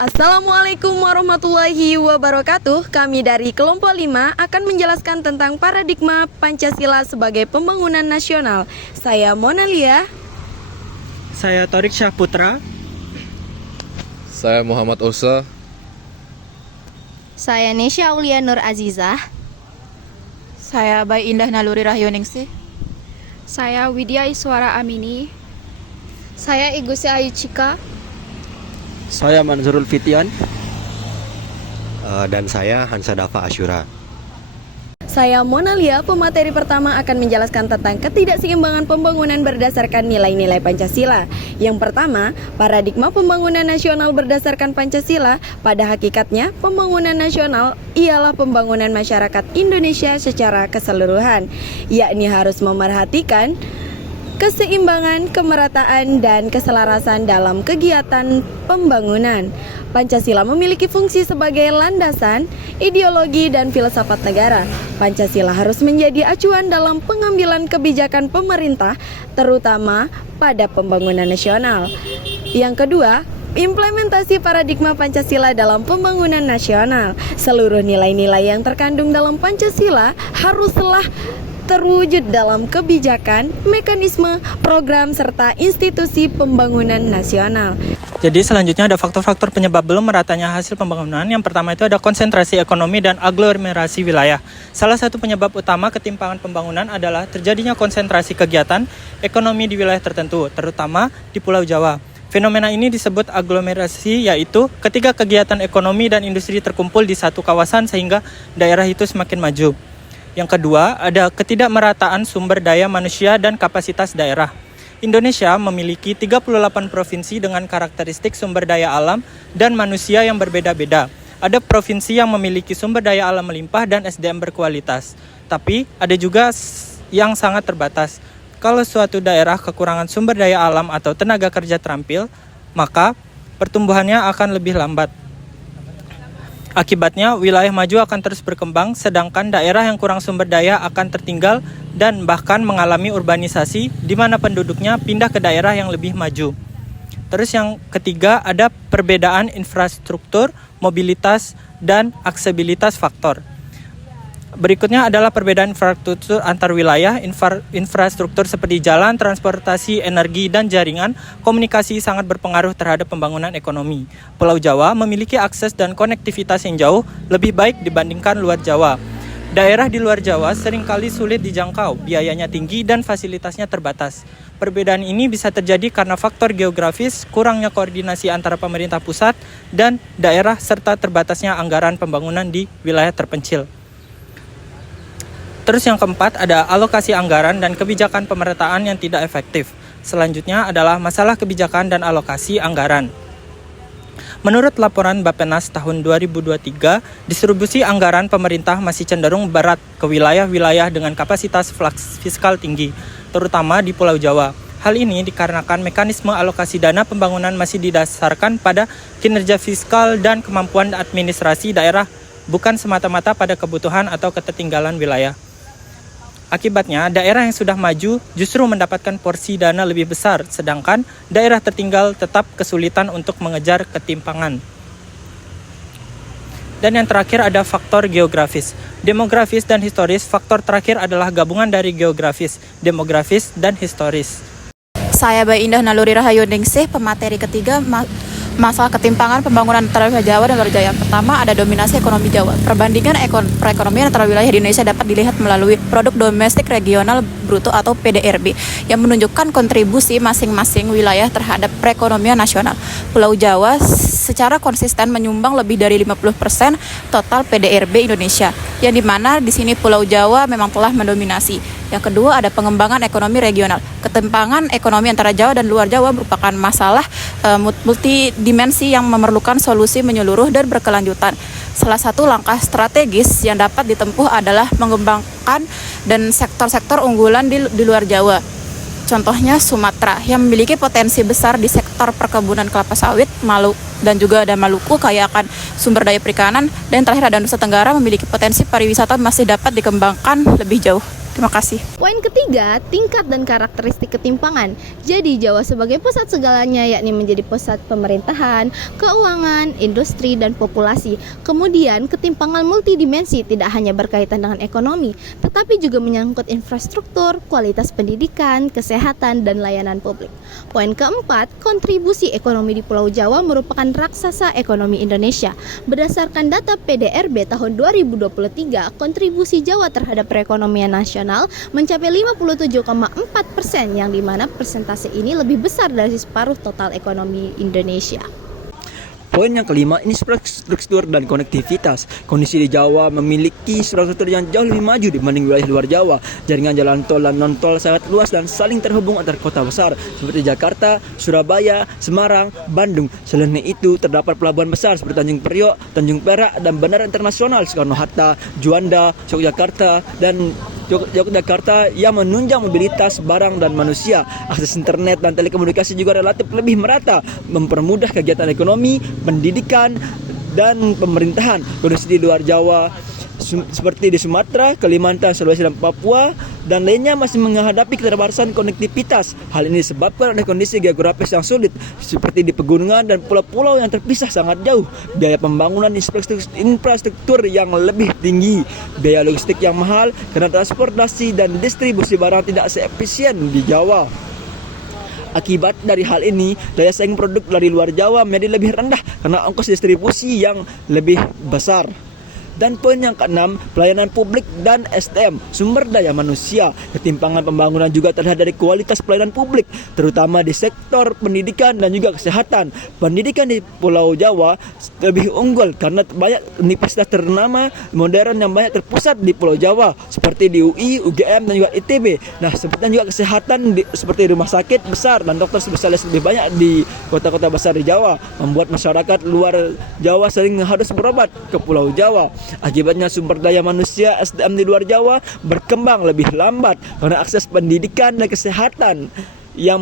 Assalamualaikum warahmatullahi wabarakatuh. Kami dari kelompok 5 akan menjelaskan tentang paradigma Pancasila sebagai pembangunan nasional. Saya Monalia. Saya Torik Syahputra. Saya Muhammad Osa. Saya Nesya Aulia Nur Azizah. Saya Bayi Indah Naluri Rahyuningsih. Saya Widya Iswara Amini. Saya Igusi Ayu Cika. Saya Manzurul Fitian. Dan saya Hansa Dafa Asyura. Saya Monalia. Pemateri pertama akan menjelaskan tentang ketidakseimbangan pembangunan berdasarkan nilai-nilai Pancasila. Yang pertama, paradigma pembangunan nasional berdasarkan Pancasila. Pada hakikatnya, pembangunan nasional ialah pembangunan masyarakat Indonesia secara keseluruhan, yakni harus memerhatikan keseimbangan, kemerataan, dan keselarasan dalam kegiatan pembangunan. Pancasila memiliki fungsi sebagai landasan, ideologi, dan filsafat negara. Pancasila harus menjadi acuan dalam pengambilan kebijakan pemerintah, terutama pada pembangunan nasional. Yang kedua, implementasi paradigma Pancasila dalam pembangunan nasional. Seluruh nilai-nilai yang terkandung dalam Pancasila haruslah terwujud dalam kebijakan, mekanisme, program, serta institusi pembangunan nasional. Jadi selanjutnya ada faktor-faktor penyebab belum meratanya hasil pembangunan. Yang pertama itu ada konsentrasi ekonomi dan aglomerasi wilayah. Salah satu penyebab utama ketimpangan pembangunan adalah terjadinya konsentrasi kegiatan ekonomi di wilayah tertentu, terutama di Pulau Jawa. Fenomena ini disebut aglomerasi, yaitu ketika kegiatan ekonomi dan industri terkumpul di satu kawasan sehingga daerah itu semakin maju. Yang kedua, ada ketidakmerataan sumber daya manusia dan kapasitas daerah. Indonesia memiliki 38 provinsi dengan karakteristik sumber daya alam dan manusia yang berbeda-beda. Ada provinsi yang memiliki sumber daya alam melimpah dan SDM berkualitas, tapi ada juga yang sangat terbatas. Kalau suatu daerah kekurangan sumber daya alam atau tenaga kerja terampil, maka pertumbuhannya akan lebih lambat. Akibatnya, wilayah maju akan terus berkembang, sedangkan daerah yang kurang sumber daya akan tertinggal dan bahkan mengalami urbanisasi, di mana penduduknya pindah ke daerah yang lebih maju. Terus yang ketiga, ada perbedaan infrastruktur, mobilitas, dan aksesibilitas faktor. Berikutnya adalah perbedaan infrastruktur antar wilayah. Infrastruktur seperti jalan, transportasi, energi, dan jaringan komunikasi sangat berpengaruh terhadap pembangunan ekonomi. Pulau Jawa memiliki akses dan konektivitas yang jauh lebih baik dibandingkan luar Jawa. Daerah di luar Jawa seringkali sulit dijangkau, biayanya tinggi, dan fasilitasnya terbatas. Perbedaan ini bisa terjadi karena faktor geografis, kurangnya koordinasi antara pemerintah pusat dan daerah, serta terbatasnya anggaran pembangunan di wilayah terpencil. Terus yang keempat ada alokasi anggaran dan kebijakan pemerataan yang tidak efektif. Selanjutnya adalah masalah kebijakan dan alokasi anggaran. Menurut laporan Bappenas tahun 2023, distribusi anggaran pemerintah masih cenderung berat ke wilayah-wilayah dengan kapasitas fiskal tinggi, terutama di Pulau Jawa. Hal ini dikarenakan mekanisme alokasi dana pembangunan masih didasarkan pada kinerja fiskal dan kemampuan administrasi daerah, bukan semata-mata pada kebutuhan atau ketertinggalan wilayah. Akibatnya, daerah yang sudah maju justru mendapatkan porsi dana lebih besar, sedangkan daerah tertinggal tetap kesulitan untuk mengejar ketimpangan. Dan yang terakhir ada faktor geografis. Demografis dan historis, faktor terakhir adalah gabungan dari geografis, demografis, dan historis. Saya Bayi Indah Naluri Rahyuningsih. Pemateri ketiga, masalah ketimpangan pembangunan antara wilayah Jawa dan luar Jawa. Pertama, ada dominasi ekonomi Jawa. Perbandingan perekonomian antara wilayah di Indonesia dapat dilihat melalui produk domestik regional bruto atau PDRB yang menunjukkan kontribusi masing-masing wilayah terhadap perekonomian nasional. Pulau Jawa secara konsisten menyumbang lebih dari 50% total PDRB Indonesia, yang dimana di sini Pulau Jawa memang telah mendominasi. Yang kedua, ada pengembangan ekonomi regional. Ketimpangan ekonomi antara Jawa dan luar Jawa merupakan masalah multidimensi yang memerlukan solusi menyeluruh dan berkelanjutan. Salah satu langkah strategis yang dapat ditempuh adalah mengembangkan dan sektor-sektor unggulan di luar Jawa. Contohnya Sumatera yang memiliki potensi besar di sektor perkebunan kelapa sawit, dan juga ada Maluku kaya akan sumber daya perikanan, dan terakhir ada Nusa Tenggara memiliki potensi pariwisata masih dapat dikembangkan lebih jauh. Terima kasih. Poin ketiga, tingkat dan karakteristik ketimpangan. Jadi Jawa sebagai pusat segalanya, yakni menjadi pusat pemerintahan, keuangan, industri, dan populasi. Kemudian ketimpangan multidimensi tidak hanya berkaitan dengan ekonomi, tetapi juga menyangkut infrastruktur, kualitas pendidikan, kesehatan, dan layanan publik. Poin keempat, kontribusi ekonomi di Pulau Jawa merupakan raksasa ekonomi Indonesia. Berdasarkan data PDRB tahun 2023, kontribusi Jawa terhadap perekonomian nasional mencapai 57,4%, yang dimana persentase ini lebih besar dari separuh total ekonomi Indonesia. Poin yang kelima, infrastruktur dan konektivitas. Kondisi di Jawa memiliki infrastruktur yang jauh lebih maju dibanding wilayah luar Jawa. Jaringan jalan tol dan non-tol sangat luas dan saling terhubung antar kota besar seperti Jakarta, Surabaya, Semarang, Bandung. Selain itu, terdapat pelabuhan besar seperti Tanjung Priok, Tanjung Perak, dan Bandara Internasional Soekarno-Hatta, Juanda, Yogyakarta, dan Yogyakarta yang menunjang mobilitas barang dan manusia. Akses internet dan telekomunikasi juga relatif lebih merata, mempermudah kegiatan ekonomi, pendidikan, dan pemerintahan. Kondisi di luar Jawa seperti di Sumatera, Kalimantan, Sulawesi, dan Papua dan lainnya masih menghadapi keterbatasan konektivitas. Hal ini disebabkan oleh kondisi geografis yang sulit seperti di pegunungan dan pulau-pulau yang terpisah sangat jauh, biaya pembangunan infrastruktur yang lebih tinggi, biaya logistik yang mahal karena transportasi dan distribusi barang tidak seefisien di Jawa. Akibat dari hal ini, daya saing produk dari luar Jawa menjadi lebih rendah karena ongkos distribusi yang lebih besar. Dan poin yang keenam, pelayanan publik dan SDM, sumber daya manusia. Ketimpangan pembangunan juga terlihat dari kualitas pelayanan publik, terutama di sektor pendidikan dan juga kesehatan. Pendidikan di Pulau Jawa lebih unggul karena banyak universitas ternama modern yang banyak terpusat di Pulau Jawa, seperti di UI, UGM, dan juga ITB. Nah, seperti juga kesehatan seperti rumah sakit besar dan dokter spesialis lebih banyak di kota-kota besar di Jawa, membuat masyarakat luar Jawa sering harus berobat ke Pulau Jawa. Akibatnya sumber daya manusia SDM di luar Jawa berkembang lebih lambat karena akses pendidikan dan kesehatan yang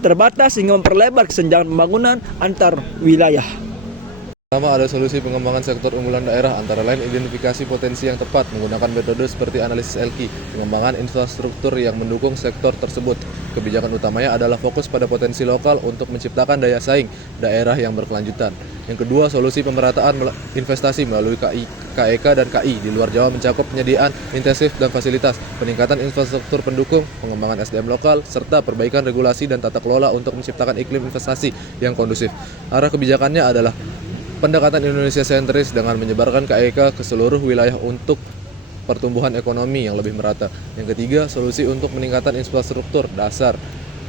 terbatas sehingga memperlebar kesenjangan pembangunan antar wilayah. Pertama, ada solusi pengembangan sektor unggulan daerah, antara lain identifikasi potensi yang tepat menggunakan metode seperti analisis LQ, pengembangan infrastruktur yang mendukung sektor tersebut. Kebijakan utamanya adalah fokus pada potensi lokal untuk menciptakan daya saing daerah yang berkelanjutan. Yang kedua, solusi pemerataan investasi melalui KEK dan KI di luar Jawa mencakup penyediaan intensif dan fasilitas, peningkatan infrastruktur pendukung, pengembangan SDM lokal, serta perbaikan regulasi dan tata kelola untuk menciptakan iklim investasi yang kondusif. Arah kebijakannya adalah pendekatan Indonesia sentris dengan menyebarkan KEK ke seluruh wilayah untuk pertumbuhan ekonomi yang lebih merata. Yang ketiga, solusi untuk meningkatkan infrastruktur dasar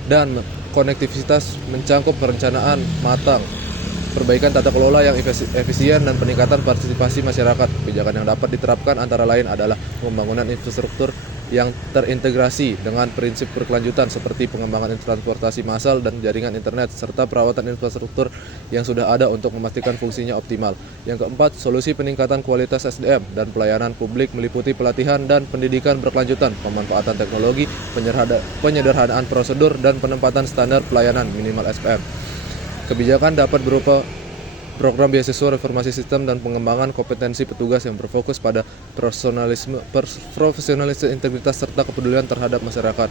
dan konektivitas mencakup perencanaan matang, perbaikan tata kelola yang efisien, dan peningkatan partisipasi masyarakat. Kebijakan yang dapat diterapkan antara lain adalah pembangunan infrastruktur yang terintegrasi dengan prinsip berkelanjutan seperti pengembangan transportasi massal dan jaringan internet, serta perawatan infrastruktur yang sudah ada untuk memastikan fungsinya optimal. Yang keempat, solusi peningkatan kualitas SDM dan pelayanan publik meliputi pelatihan dan pendidikan berkelanjutan, pemanfaatan teknologi, penyederhanaan prosedur, dan penempatan standar pelayanan minimal SPM. Kebijakan dapat berupa program beasiswa reformasi sistem dan pengembangan kompetensi petugas yang berfokus pada profesionalisme, integritas, serta kepedulian terhadap masyarakat.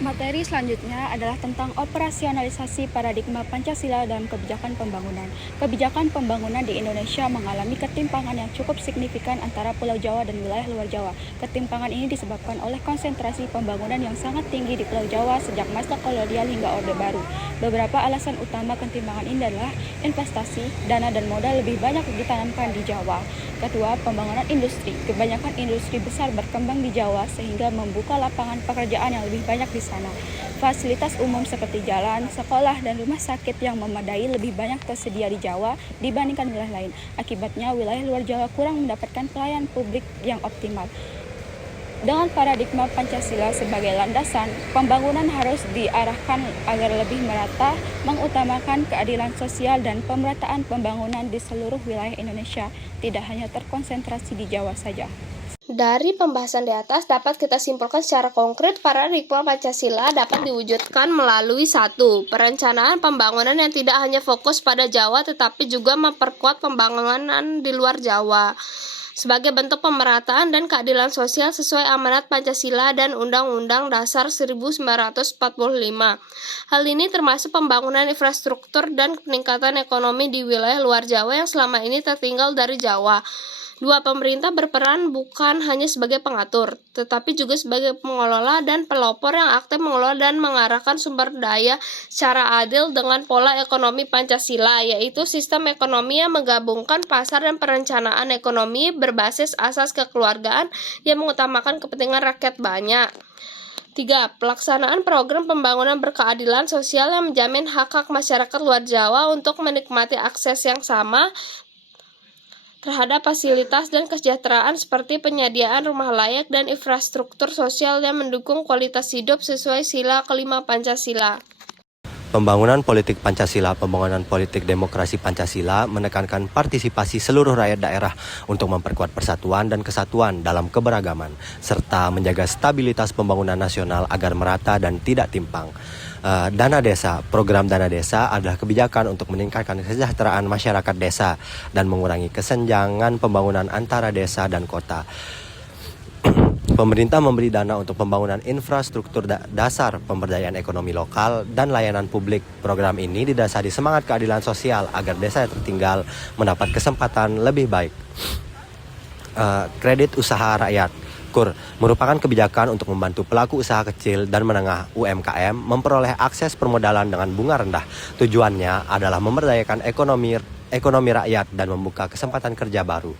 Materi selanjutnya adalah tentang operasionalisasi paradigma Pancasila dalam kebijakan pembangunan. Kebijakan pembangunan di Indonesia mengalami ketimpangan yang cukup signifikan antara Pulau Jawa dan wilayah luar Jawa. Ketimpangan ini disebabkan oleh konsentrasi pembangunan yang sangat tinggi di Pulau Jawa sejak masa kolonial hingga Orde Baru. Beberapa alasan utama ketimpangan ini adalah investasi, dana dan modal lebih banyak ditanamkan di Jawa. Kedua, pembangunan industri. Kebanyakan industri besar berkembang di Jawa sehingga membuka lapangan pekerjaan yang lebih banyak di sana. Fasilitas umum seperti jalan, sekolah, dan rumah sakit yang memadai lebih banyak tersedia di Jawa dibandingkan wilayah lain. Akibatnya, wilayah luar Jawa kurang mendapatkan pelayanan publik yang optimal. Dengan paradigma Pancasila sebagai landasan, pembangunan harus diarahkan agar lebih merata, mengutamakan keadilan sosial dan pemerataan pembangunan di seluruh wilayah Indonesia, tidak hanya terkonsentrasi di Jawa saja. Dari pembahasan di atas dapat kita simpulkan secara konkret paradigma Pancasila dapat diwujudkan melalui 1. Perencanaan pembangunan yang tidak hanya fokus pada Jawa tetapi juga memperkuat pembangunan di luar Jawa. sebagai bentuk pemerataan dan keadilan sosial sesuai amanat Pancasila dan Undang-Undang Dasar 1945. Hal ini termasuk pembangunan infrastruktur dan peningkatan ekonomi di wilayah luar Jawa yang selama ini tertinggal dari Jawa. Dua, pemerintah berperan bukan hanya sebagai pengatur, tetapi juga sebagai pengelola dan pelopor yang aktif mengelola dan mengarahkan sumber daya secara adil dengan pola ekonomi Pancasila, yaitu sistem ekonomi yang menggabungkan pasar dan perencanaan ekonomi berbasis asas kekeluargaan yang mengutamakan kepentingan rakyat banyak. 3. Pelaksanaan program pembangunan berkeadilan sosial yang menjamin hak-hak masyarakat luar Jawa untuk menikmati akses yang sama terhadap fasilitas dan kesejahteraan seperti penyediaan rumah layak dan infrastruktur sosial yang mendukung kualitas hidup sesuai sila kelima Pancasila. Pembangunan politik Pancasila, pembangunan politik demokrasi Pancasila menekankan partisipasi seluruh rakyat daerah untuk memperkuat persatuan dan kesatuan dalam keberagaman, serta menjaga stabilitas pembangunan nasional agar merata dan tidak timpang. Dana desa, program dana desa adalah kebijakan untuk meningkatkan kesejahteraan masyarakat desa dan mengurangi kesenjangan pembangunan antara desa dan kota. Pemerintah memberi dana untuk pembangunan infrastruktur dasar, pemberdayaan ekonomi lokal, dan layanan publik. Program ini didasari semangat keadilan sosial agar desa yang tertinggal mendapat kesempatan lebih baik. Kredit usaha rakyat KUR merupakan kebijakan untuk membantu pelaku usaha kecil dan menengah UMKM memperoleh akses permodalan dengan bunga rendah. Tujuannya adalah memberdayakan ekonomi rakyat dan membuka kesempatan kerja baru.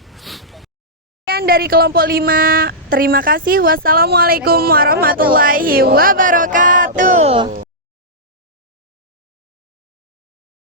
Dari kelompok 5, terima kasih. Wassalamualaikum warahmatullahi wabarakatuh.